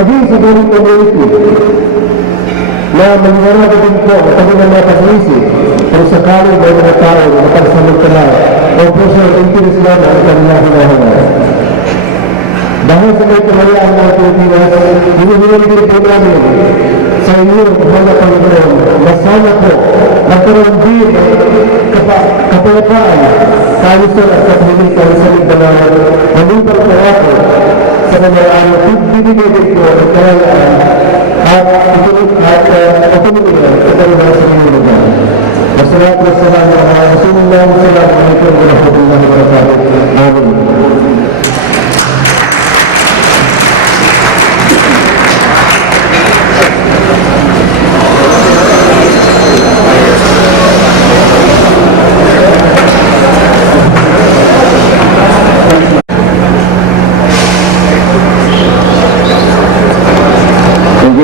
maging sa buong community na mangyarado din po ang kanilang mga pag-iisip kung sakaling may mga tao na mapagsamagtala o personal interest lang ang kanilang hinahangad. Dahil sa may kamayaan ng Pilipinas, hinihingi din po namin sa inyo, mahal na Panginoon, na sana po nagkaroon din kapayapaan, kalusan at katahimikan sa Mindanao, malipang po ako sa kamayaan na binigay din po ang kalayaan at autonomiya sa kanilang sa inyong lugar. Masalamat sa mga kasunod sa lahat ng ito na patulang maratahit. Amen.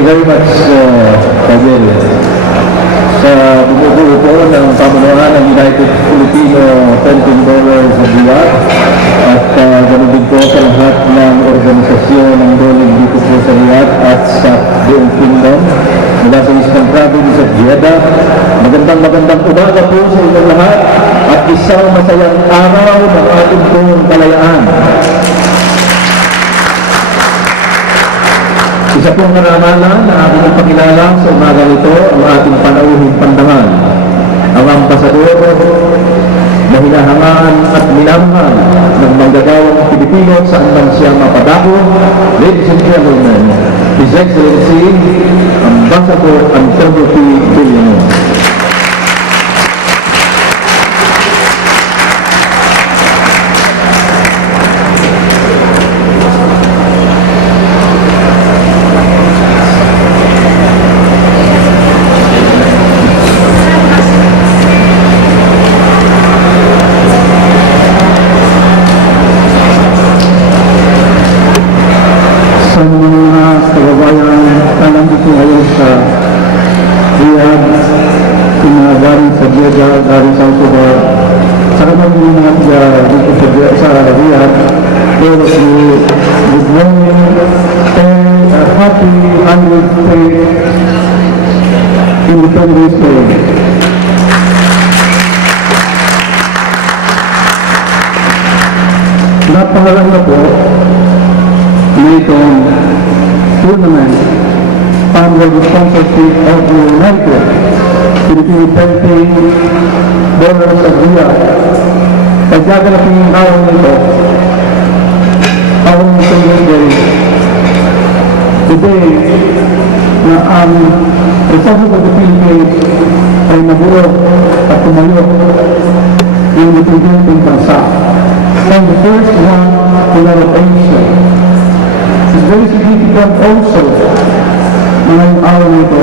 Very much, Fadel. Sa bumubuo po ng pamunuan ng United Filipino Painting Bowlers of Riyadh at ganoon din po sa lahat ng organisasyon ng bowling dito po sa Riyadh at sa buong kingdom mula sa Eastern Province of Jeddah. Magandang umaga po sa inyong lahat at isang masayang araw ng ating pong kalayaan. Isa pong naramalan na aking pakilala sa umaga nito ang ating panauhing pandangal, ang ambasador na hinahangaan at minamahal ng manggagawang Pilipino saan man siya mapadako. Ladies and gentlemen, His Excellency, Ambassador Antonio P. Villanueva. Dari sa Subar, sa kamagin natin sa Riyadh, good morning and happy 100th Independence Day. Napakaganda po na itong tournament under the sponsorship of the United Filipino Painting Bowlers of Riyadh. Pagkakalapin yung araw nito, araw ng Sunday, today na ang Republic of the Philippines ay nabuo at tumayo yung representing bansa. And the first one in our Asia. It's very significant also na ngayong araw nito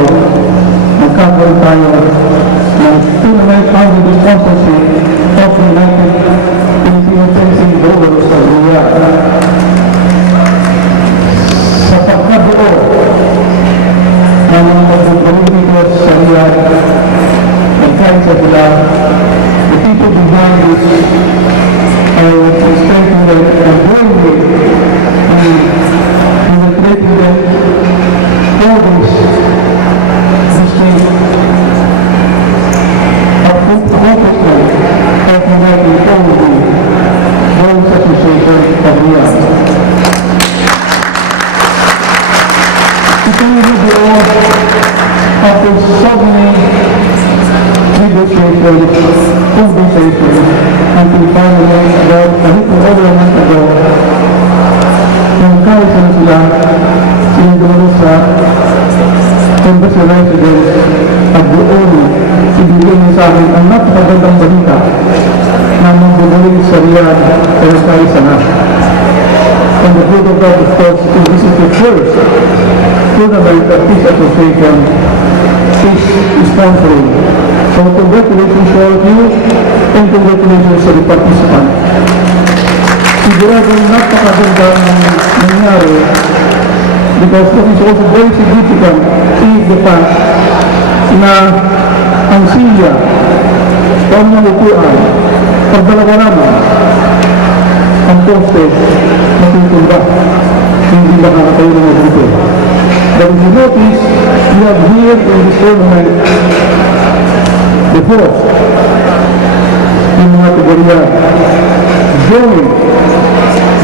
magkakaroon tayo ng tournament under the sponsorship of the United Filipino Painting Bowlers of Riyadh. Sa pagkabuo ng mga pagbubulitigos sa Riyadh, nagkaisa sila, the people behind this are strengthening and growing it and penetrating them for this after so many negotiations, conversations, until finally about a little over a month ago, nung kaisa sila siniguro sa embassy residence at doon ibigay niya sa akin ang napakagandang balita na magbubuling sa Riyadh pero kaisa na. And the good of God, of course, this is the first tournament that Peace Association is sponsoring. So congratulations to all of you and congratulations sa the participant. Siguradong napakagandang nangyari because what is also very significant is the fact na ang silya, huwag na lutuan, pagdalawa naman, ang poste, matutunda, hindi makakatayo ng mabuti. notice, we have here in this tournament the fourth in mga kategorya, joined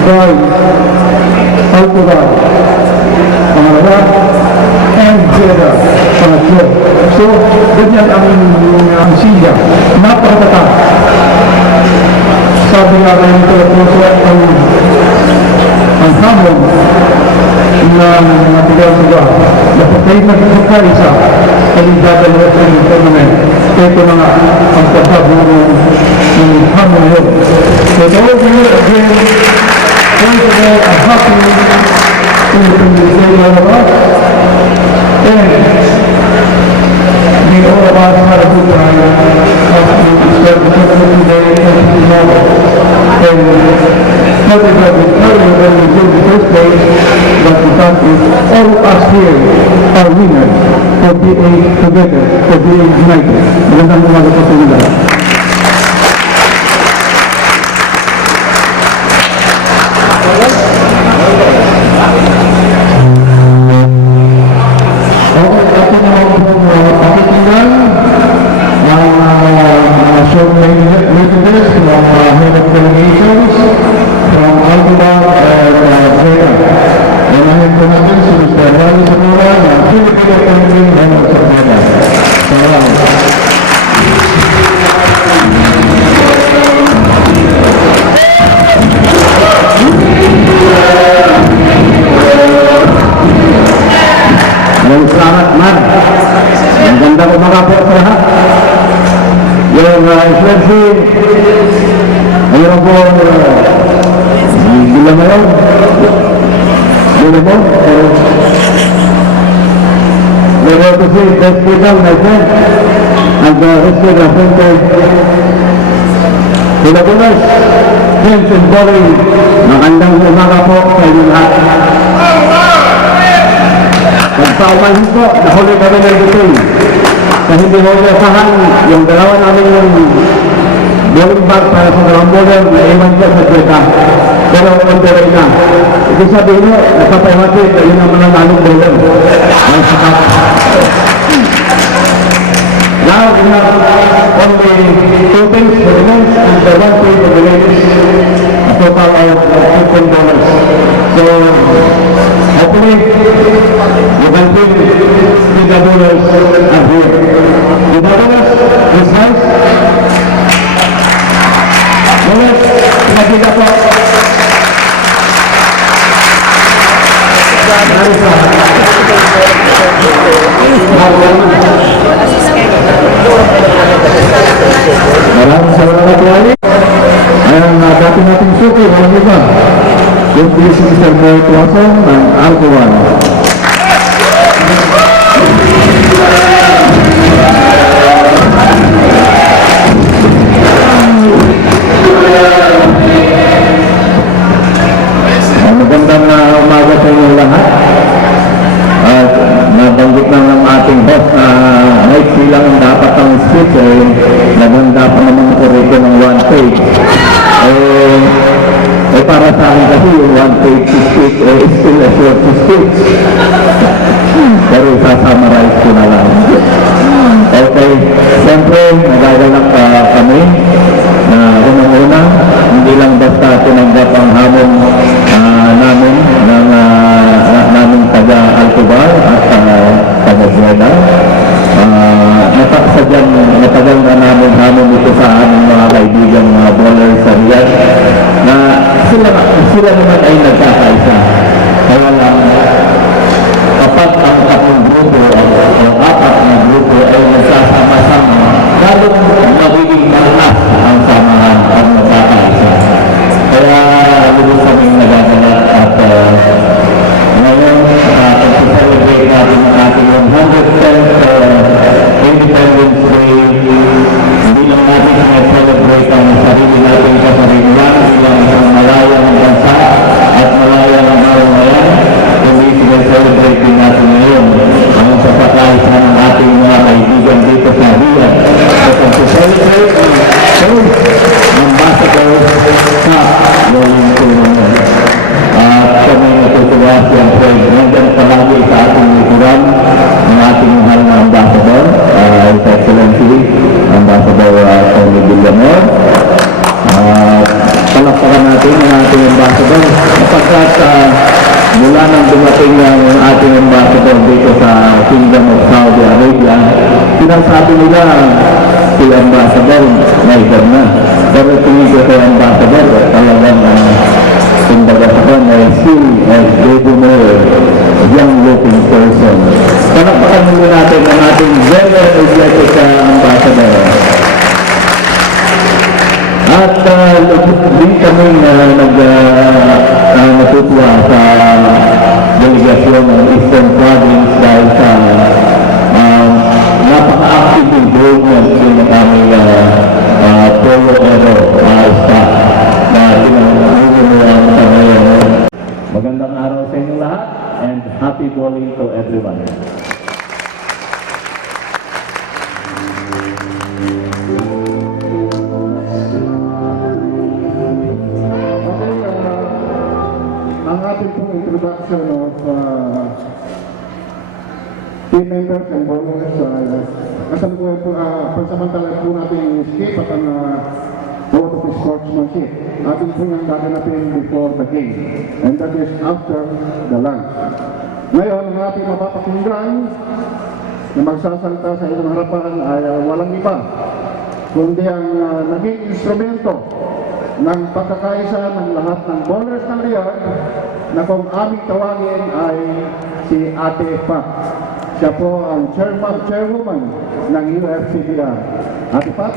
by Alcobar, pangalawa, and Jeddah, pangatlo. So, ganyan ang siya. Napakatata. Sabi nga kayo nito, ang hamon ng mga tigaw-tigaw. Dapat kayo nagkakay sa kalidadalawa sa tournament. Ito na nga ang pagkabunong ng hamon yun. So, to all of you again, once again, a happy Independence Day all of us. And may all of us have a good time after we start the tournament today and tomorrow. And not that we tell you when we do the first place, but the fact is all of us here are winners for being together, for being united. Magandang umaga po sa inyo lahat. Selamat, Mar. Magandang umaga po sa lahat. Yung excellency, ayun po, bilang ngayon, bilang mo, meron ko si Hospital, my friend, and Hospital Center, Pilipinas, Prince and Boring, magandang umaga po sa inyo lahat. Pagpaumahin po, nahuli kami ng duting. Sa hindi mo nasahan, yung dalawa namin yung bowling bag para sa dalawang bowler na iwan dyan sa kweta. Pero on the way na. Ito sabihin mo, napapayawati, yun ang mga lalong bowler. Ang sakat. Now, we have only 2 things for the men and the 1 thing for the ladies. A total of $15. So, hopefully, you can feel the bowlers are here. The bowlers, this nice. Bowlers, pinagkita po. Maraming salamat po ulit. Ang dati nating suki, walang iba. Yung si Mr. Boy Tuasong ng Alcobar. Magandang umaga sa inyo lahat. At nabanggit na ng ating boss na may silang dapat ang speech naganda pa naman ko rito ng 1 page. Para sa akin kasi yung 1 page speech still a short speech. Pero isa-summarize ko na lang. Okay, siyempre nagagalak kami na unang-una, hindi lang basta tinanggap ang hamon namin ng naming taga-Alcobar at taga-Jeddah. Natagal na namin hamon dito sa aming mga kaibigan, mga bowlers sa Riyadh, na sila naman ay nagkakaisa. Kaya lang, kapag ang tatlong grupo o 4 na grupo ay nagsasama-sama, lalong magiging malakas ang samahan at nagkakaisa. Kaya lubos kaming nagagalat at ngayon, pag-celebrate natin ang ating 110th Independence Day, hindi lang natin celebrate ang sarili natin kasarilihan bilang isang malayang bansa at malayang mamamayan, kundi celebrate din natin ngayon ang pagkakaisa ng ating mga kaibigan dito sa Riyadh. At pag-celebrate ang basketball sa bowling tournament. At kami natutuwa siyempre, nandiyan palagi sa ating likuran program ng ating mahal na ambassador, His Excellency, Ambassador Tony Villamor. Palakpakan natin ang ating ambassador sapagkat mula nang dumating ang ating ambassador dito sa Kingdom of Saudi Arabia, sinasabi nila si ambassador na edad na. Pero tingin ko kay ambassador talagang kumbaga sa kanya ay still as baby more young looking person. Palakpakan muli natin ang ating very energetic ambassador. At din kami natutuwa sa delegasyon ng Eastern Province dahil sa napaka-active involvement din ng aming Polo Aero staff na tinanungunuan sa ngayon. Magandang araw sa inyong lahat and happy bowling to everyone. Ang ating pong introduction of team members and bowlers, kasalukuyan po, pansamantala po natin skip at ang vote of sportsmanship. Ating po yung gaganapin before the game, and that is after the lunch. Ngayon, ang ating mapapakinggan na magsasalita sa inyong harapan ay walang iba, kundi ang naging instrumento ng pagkakaisa ng lahat ng bowlers ng Riyadh na kung aming tawagin ay si Ate Pak. Siya po ang chairwoman ng UFCBR. Ate Pak?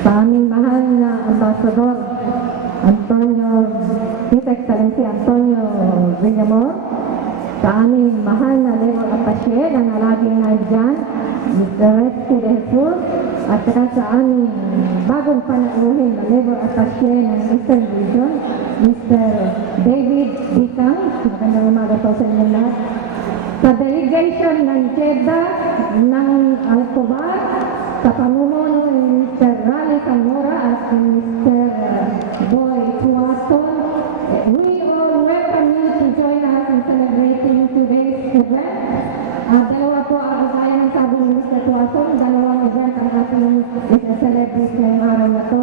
Sa aming mahal na Ambassador Antonio, His Excellency Antonio Villamor, sa aming mahal na Labor Attaché na laging nandyan, Mr. Resty De Jesus, at saka sa aming bagong panauhin na Labor Attaché ng Eastern Region, Mr. David Bicang, magandang umaga po sa inyo lahat. Sa delegation ng Jeddah ng Al-Kubar, sa pamumuno ni Mr. Raleigh Zamora at Mr. Boy Tuason, we all welcome you to join us in celebrating today's event. Dalawa po ang kaya ng sabi ni Mr. Tuason, dalawang event ang ating celebrate ngayong araw na to.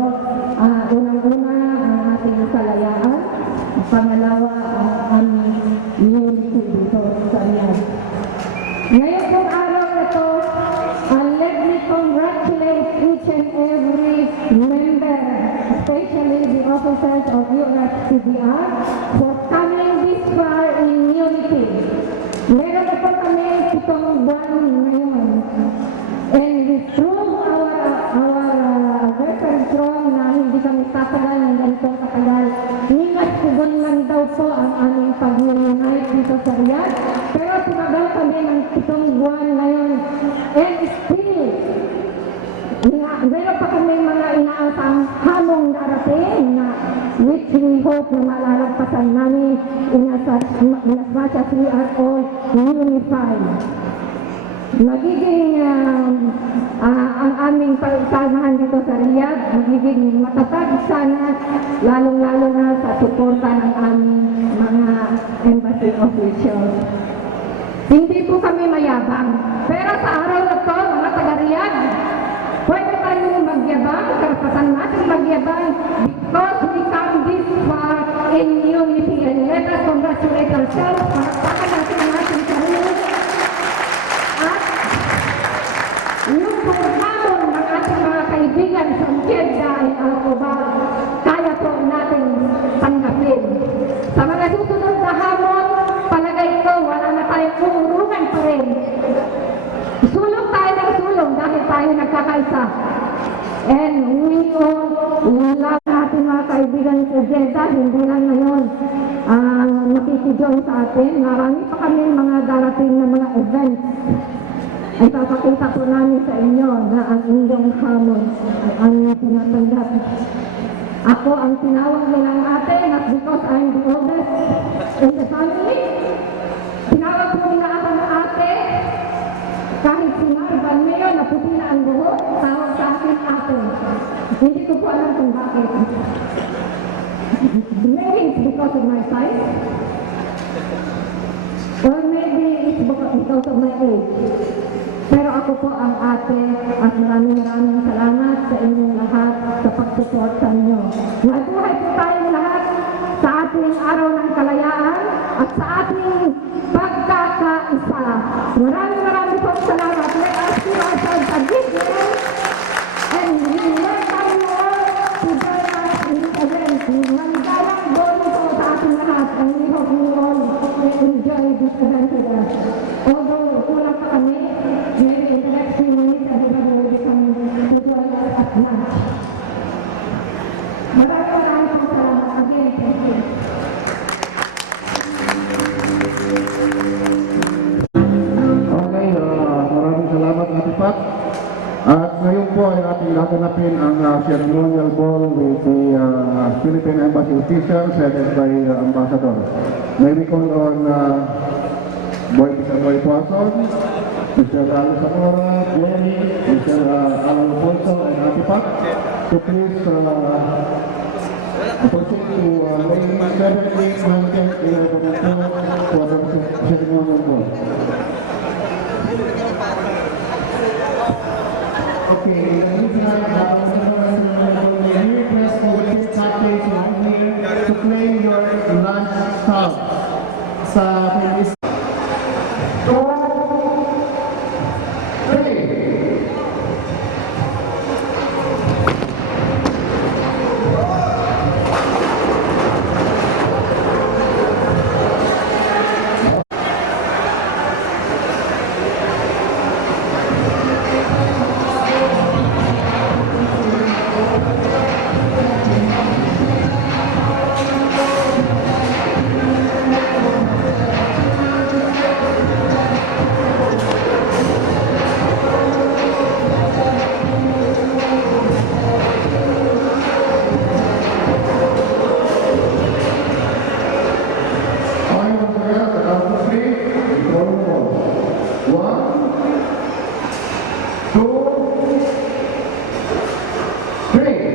Unang-una ang ating kalayaan, pangalawa ang aming unity dito sa Riyadh. Ngayon pong araw na to, let me congratulate each and every member, especially the officers of UFCBR, for coming this far in unity. Meron na po kami 7 buwan ngayon. And we prove our veteran strong na hindi kami tatagal ng ganitong katagal. Ningat sigon lang daw po ang aming pag-unite dito sa Riyadh. Pero tumagal kami ng 7 buwan ngayon. And still, meron pa kami mga inaasang hamong darating na which we hope na malalagpasan namin in as much as we are all unified. Magiging ang aming pagsamahan dito sa Riyadh, magiging matatag sana, lalong-lalo na sa suporta ng aming mga embassy officials. Hindi po kami mayabang, pero sa araw na to, mga taga-Riyadh, pwede tayong magyabang, karapatan natin magyabang because we come this far in unity and let us congratulate ourselves, palakpakan natin ang ating sarili. At yung paghamon ng ating mga kaibigan sa Jeddah ay Al-Kubar, kaya po natin tanggapin. Sa mga susunod na hamon, palagay ko, wala na tayong uurungan pa rin. Sulong tayo ng sulong dahil tayo nagkakaisa. And we all love natin mga kaibigan sa Jeddah, hindi lang ngayon nakikijoin sa atin. Marami pa kami mga darating na mga events. Ay papakita po namin sa inyo na ang inyong hamon ang tinatanggap. Ako ang tinawag nilang ate, not because I'm the oldest in the family. Tinawag po nila ako na ate. Kahit sinabi ba niyo na puti na ang buhok, tawag sa akin ate. Hindi ko po alam kung bakit. Maybe it's because of my size. Or maybe it's because of my age. Pero ako po ang ate at maraming salamat sa inyong lahat sa pagsuporta ninyo. Mabuhay po tayong lahat sa ating araw ng kalayaan at sa ating pagkakaisa. Maraming po salamat. Let us give ourselves a big hand and we welcome you all to join us in this event. Maligayang bolo po sa ating lahat and we hope you all will enjoy this event with us. Although kulang pa kami, maybe in the next few minutes everybody will be coming to join us at lunch. Maraming po salamat. Again, thank you. Okay, maraming salamat Ate Pat. At ngayon po ay ating gaganapin ang ceremonial ball with the Philippine Embassy officials headed by Ambassador. May we call on Mr. Boy Poisson, Mr. Carlos Zamora, Jenny, Mr. Alan Alfonso, and Ate Pat to please proceed to lane 7, 8, 9, 10, 11, and 12 for the ceremonial ball. Okay, request for the captains right here to claim your lunch stop sa Philippines. 2, 3.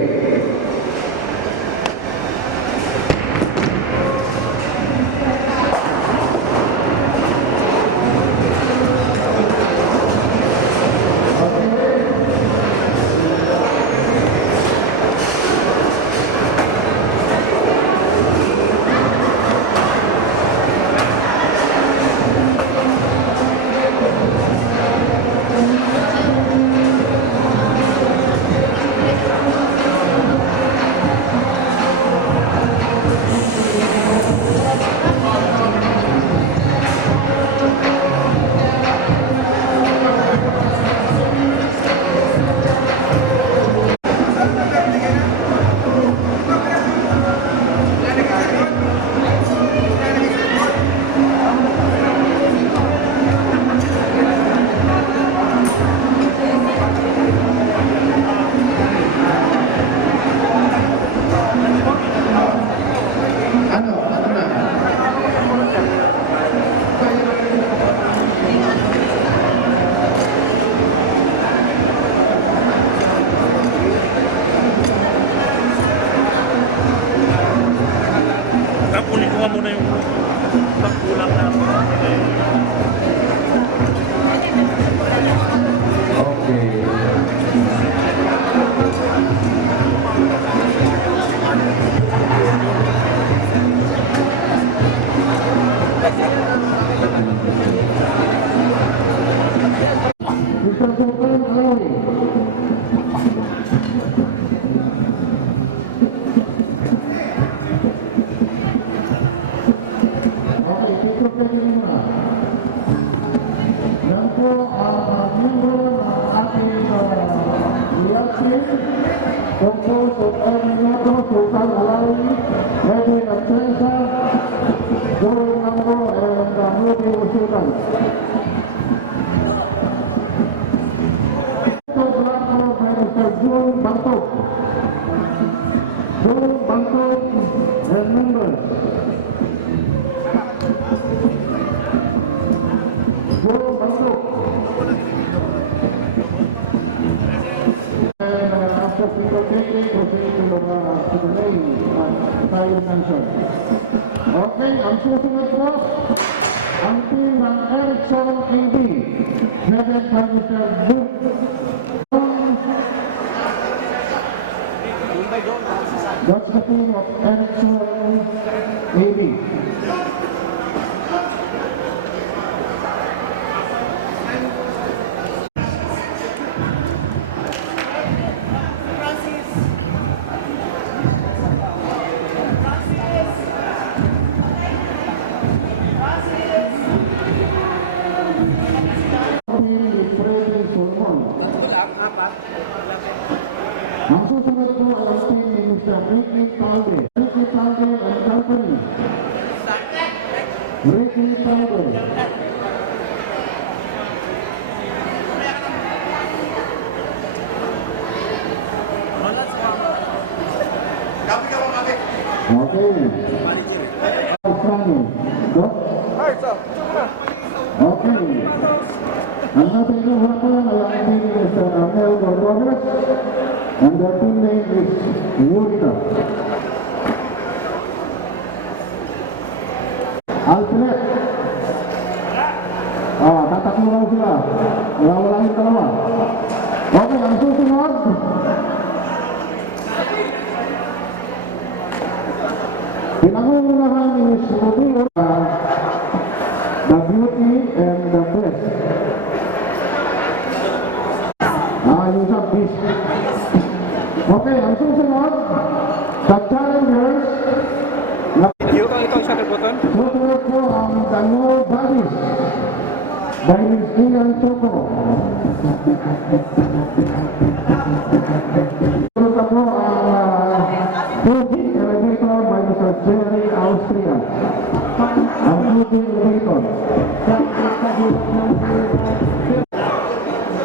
Kunin ko nga muna yung pagkulang na Okay. Mr. Sultan Alawi. Okay, picture kayo muna. Yan po ang member ng ating liasin, composed of Erminato Sultan Alawi, Edwin Absensa, Joey Nambo, and Nudi Usutan. June Bangkok. June Bangkok and members. June Bangkok. And after people taking proceed to the main fire function. Okay, ang susunod po, ang team ng Erickson AB, headed by Mr. Luke. That's the team of Erickson AB. Ang susunod po ay ang team ni Mr. Ricky Talde. Ricky Talde and Company. Ricky Talde. Okay. Okay. Ang ating luhapan ay ang team ni Mr. Amel Gordonez. And their team name is Eureka. Alfred. Tatakbo raw sila. Wala yung dalawa. Okay, ang susunod. Pinangungunahan ni Miss Rodrigo the beauty and the best. Yung sa beast. Okay, ang susunod, the challengers. Ikaw sa button? Susunod po ang the no bodies by Ms. Ian Choco. Susunod na po ang Fuji Elevator by Mr. Jerry Austria. Ang Fuji Elevator.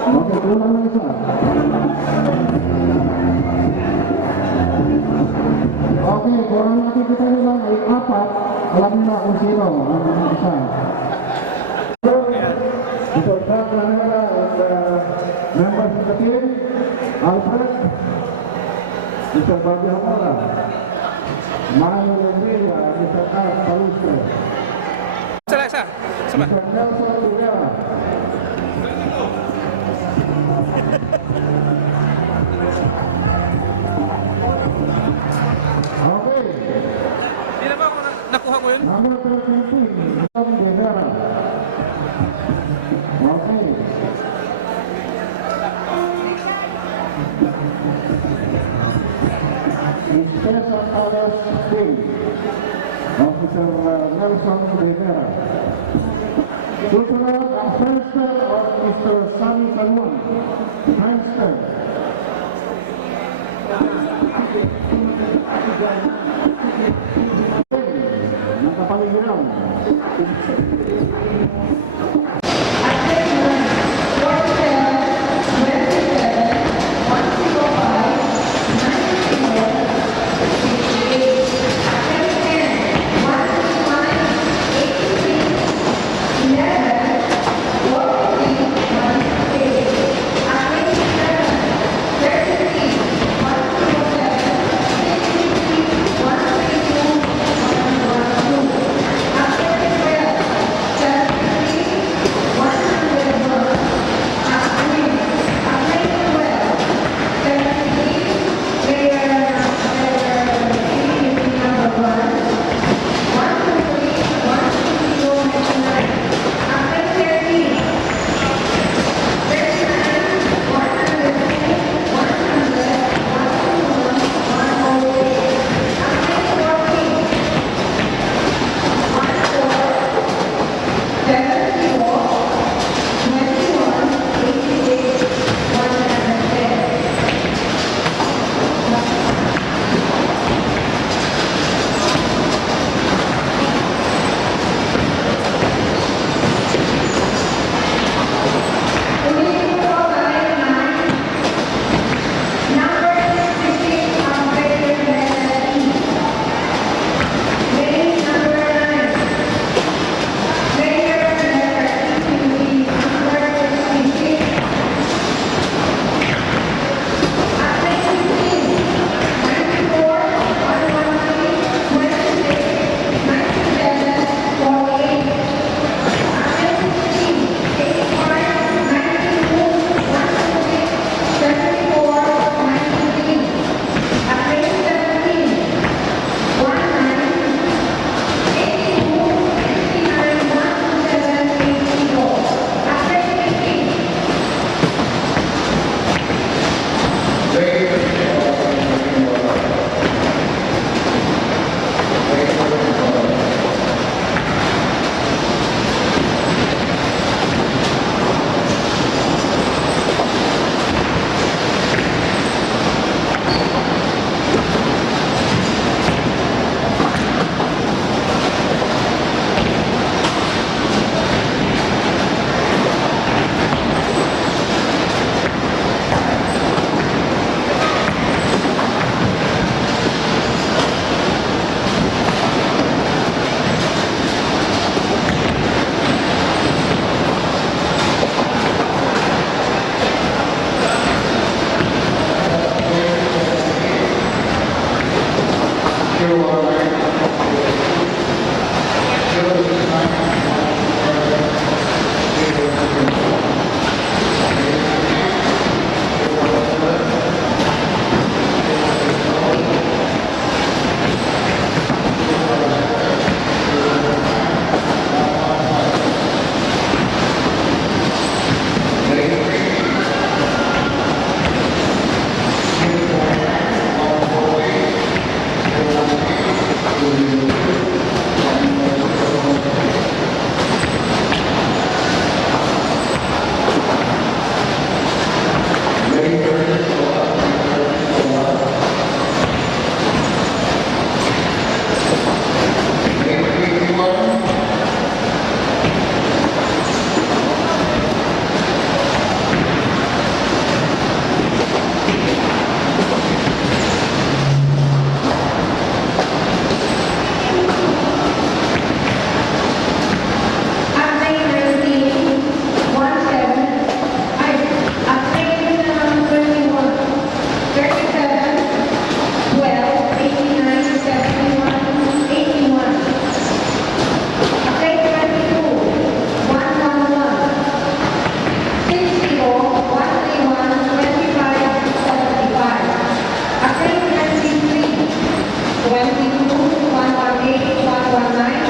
Okay, kulang na isa. Okay, kung ang nakikita nyo lang ay apat, alam na kung sino ang isa. Mr. Frank Lanela and members of the team, Alfred, Mr. Bobby Hamala, Manuel Enrilia, Mr. Art Palustre, Isa. Mr. Nelson Rivera. Okay. Hindi na ba ako nakuha ko yun? Number 13, Tom Rivera. Okay. Cesar Alas Team. Officer Nelson Rivera. Susunod ang Friendster of Mr. Sunny Calon. Friendster. Nakapaligiran. 22, 118, 119,